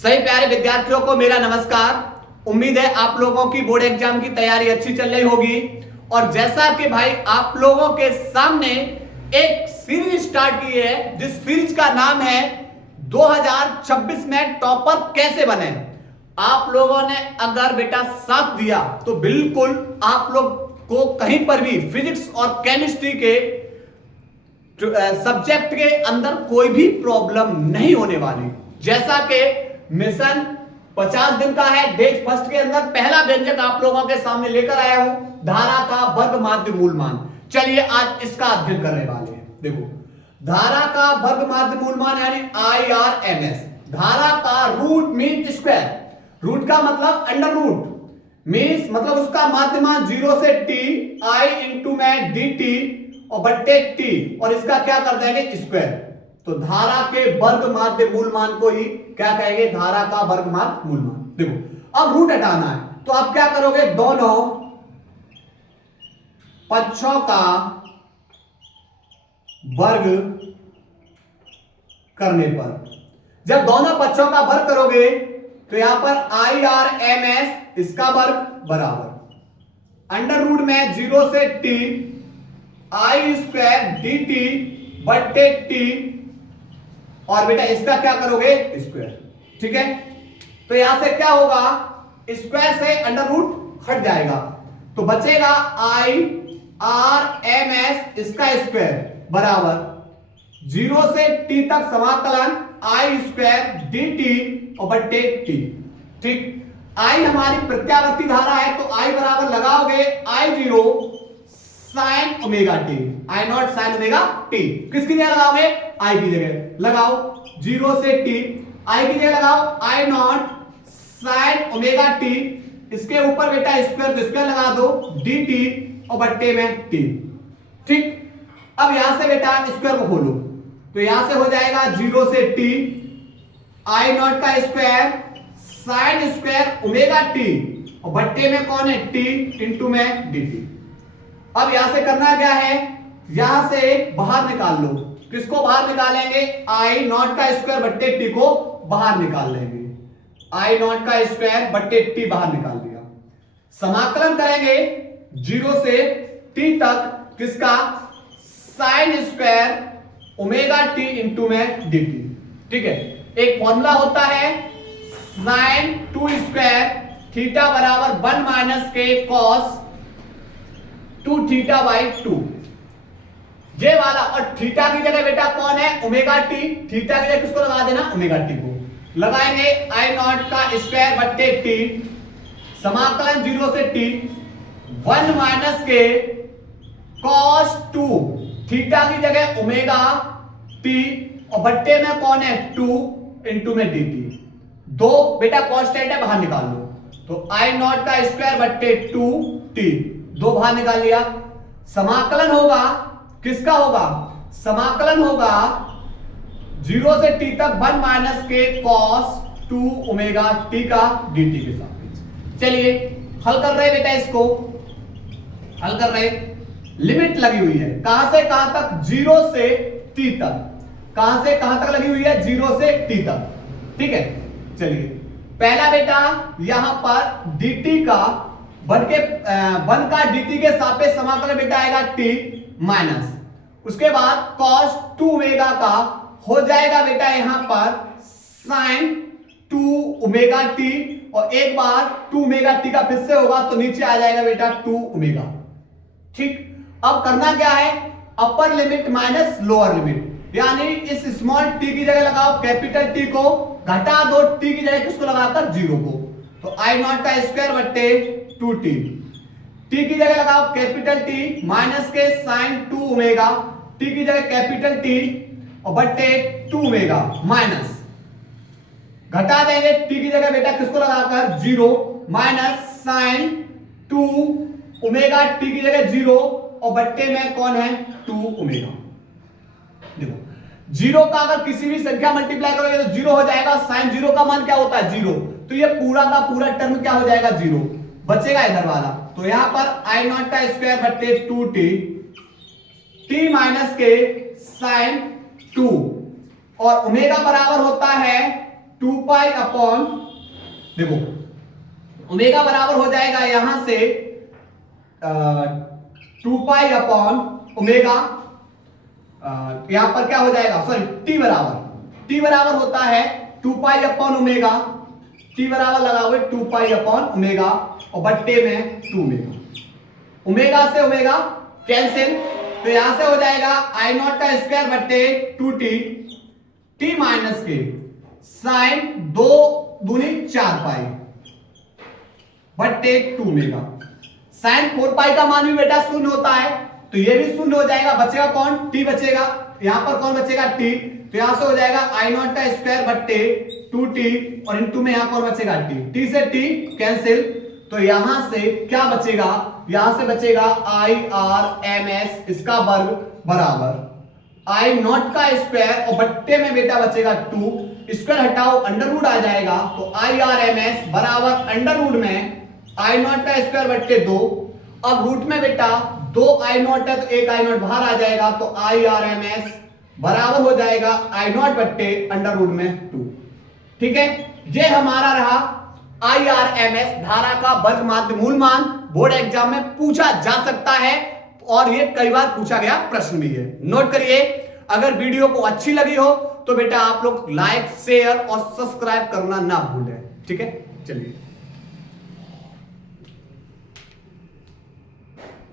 सही प्यारे विद्यार्थियों को मेरा नमस्कार। उम्मीद है आप लोगों की बोर्ड एग्जाम की तैयारी अच्छी चल रही होगी। और जैसा कि भाई आप लोगों के सामने एक सीरीज स्टार्ट की है जिस सीरीज का नाम है 2026 में टॉपर कैसे बने। आप लोगों ने अगर बेटा साथ दिया तो बिल्कुल आप लोग को कहीं पर भी फिजिक्स और केमिस्ट्री के सब्जेक्ट के अंदर कोई भी प्रॉब्लम नहीं होने वाली। जैसा कि मिशन 50 दिन का है, डेज फर्स्ट के अंदर पहला व्यंजक आप लोगों के सामने लेकर आया हूं, धारा का वर्ग माध्य मूलमान। चलिए आज इसका अध्ययन करने वाले हैं। देखो, धारा का वर्ग माध्य मूलमान यानी IRMS, धारा का रूट मीन स्क्वायर, रूट का मतलब अंडर रूट, मीन्स मतलब उसका माध्यमान 0 से t I इंटू में dt और बट्टे t, और इसका क्या कर देंगे स्क्वायर। तो धारा के वर्ग माध्य मूलमान को ही क्या कहेंगे, धारा का वर्ग माध्य मूलमान। देखो अब रूट हटाना है तो आप क्या करोगे, दोनों पक्षों का वर्ग करने पर, जब दोनों पक्षों का वर्ग करोगे तो यहां पर IRMS इसका वर्ग बराबर अंडर रूट में 0 से t I स्क्वायर dt बट्टे t, और बेटा इसका क्या करोगे स्क्वायर। ठीक है, तो यहां से क्या होगा, स्क्वायर से अंडर रूट हट जाएगा तो बचेगा IRMS इसका स्क्वायर बराबर 0 से t तक समाकलन I स्क्वायर dt और बट्टे t। ठीक, I हमारी प्रत्यावर्ती धारा है तो I बराबर लगाओगे I0 sine omega T, I not sine omega T. किसकी जगह लगाओगे, I की जगह लगाओ 0 से t, I की जगह लगाओ I not sine omega T, इसके ऊपर बेटा स्क्वायर तो स्क्वायर लगा दो dt और बट्टे में t। ठीक, अब यहां से बेटा स्क्वायर को खोलो तो यहां से हो जाएगा 0 से t I नॉट का square sine square omega t और बट्टे में कौन है t इंटू में dt। अब यहां से करना क्या है, यहां से बाहर निकाल लो। किसको बाहर निकालेंगे, I नॉट का स्क्वायर बट्टे t को बाहर निकाल लेंगे। I नॉट का स्क्वायर बट्टे t बाहर निकाल दिया। समाकलन करेंगे 0 से t तक किसका, sine square omega t into में dt। ठीक है, एक फॉर्मूला होता है साइन 2 स्क्वायर थीटा बराबर 1 माइनस के कॉस 2 थीटा बाई 2, ये वाला। और थीटा की जगह बेटा कौन है, ओमेगा टी। थीटा की जगह किसको लगा देना, ओमेगा टी को लगाएंगे I नॉट का स्क्वायर बट्टे टी, समाकलन 0 से t 1 माइनस के कॉस 2 थीटा की जगह ओमेगा टी और बट्टे में कौन है 2 इंटू में dt। दो बेटा कांस्टेंट है, बाहर निकाल लो तो I नॉट का स्क्वायर बट्टे 2t, दो बाहर निकाल लिया। समाकलन होगा किसका होगा, समाकलन होगा 0 से t तक 1 माइनस के कॉस 2 ओमेगा t का dt के साथ। चलिए हल कर रहे बेटा, इसको हल कर रहे। लिमिट लगी हुई है कहां से कहां तक, 0 से t तक। कहां से कहां तक लगी हुई है, 0 से t तक। ठीक है, चलिए पहला बेटा यहां पर dt का वन का dt के सापेक्ष समाकलन बेटा आएगा t माइनस, उसके बाद cos 2 ओमेगा का हो जाएगा बेटा यहां पर sin 2 ओमेगा t, और एक बार 2 ओमेगा t का फिर से होगा तो नीचे आ जाएगा बेटा 2 ओमेगा। ठीक, अब करना क्या है, upper limit minus lower limit, यानी इस स्मॉल t की जगह लगाओ कैपिटल T को, घटा दो t की जगह किसको लगाकर 0 को, तो I नॉट का स्क्वायर बट्टे 2t, t की जगह लगाओ कैपिटल T माइनस के साइन 2 ओमेगा, t की जगह कैपिटल T और बट्टे 2 ओमेगा माइनस, घटा देंगे t की जगह बेटा किसको लगाकर 0 माइनस साइन 2 ओमेगा, t की जगह 0 और बट्टे में कौन है 2 ओमेगा। देखो 0 का अगर किसी भी संख्या मल्टीप्लाई करोगे तो 0 हो जाएगा, साइन 0 का मान क्या होता है 0, तो ये पूरा का पूरा टर्म क्या हो जाएगा 0, बचेगा इधर वाला। तो यहां पर I नॉट का स्क्वायर बट्टे 2t, t माइनस के साइन 2, और ओमेगा बराबर होता है 2 पाई अपॉन, देखो ओमेगा बराबर हो जाएगा यहां से 2 पाई अपॉन ओमेगा, यहां पर क्या हो जाएगा, सॉरी टी बराबर होता है 2 पाई अपॉन ओमेगा, टी बराबर लगा हुए 2 पाई अपॉन ओमेगा और बट्टे में 2 ओमेगा, ओमेगा से ओमेगा कैंसिल, तो यहां से हो जाएगा आई नॉट का स्क्वायर बट्टे 2t, टी माइनस के साइन 2 दूनी 4 पाई बट्टे 2 ओमेगा, साइन 4 पाई का मान भी बेटा शून्य होता है, तो ये भी शून्य हो जाएगा, बचेगा कौन, टी बचेगा, यहां पर कौन बचेगा, टी, तो यहां से हो जाएगा आई नॉट का स्क्वायर बट्टे 2t और इनटू में यहां कौन बचेगा, टी से टी कैंसिल, तो यहां से क्या बचेगा, यहां से बचेगा आई आर एम एस इसका वर्ग बराबर आई नॉट का स्क्वायर और बट्टे में बेटा बचेगा 2, स्क्वायर हटाओ अंडर रूट आ जाएगा, तो आई आर एम एस बराबर अंडर रूट में आई नॉट का स्क्वायर बट्टे 2, अब रूट में बेटा 2 आई नॉट है तो एक आई नॉट बाहर आ जाएगा, तो आई आर एम एस बराबर हो जाएगा आई नॉट बट्टे अंडर रूट में 2। ठीक है, ये हमारा रहा IRMS धारा का वर्ग माध्य मूल मान, बोर्ड एग्जाम में पूछा जा सकता है और ये कई बार पूछा गया प्रश्न भी है, नोट करिए। अगर वीडियो को अच्छी लगी हो तो बेटा आप लोग लाइक शेयर और सब्सक्राइब करना ना भूलें। ठीक है, चलिए।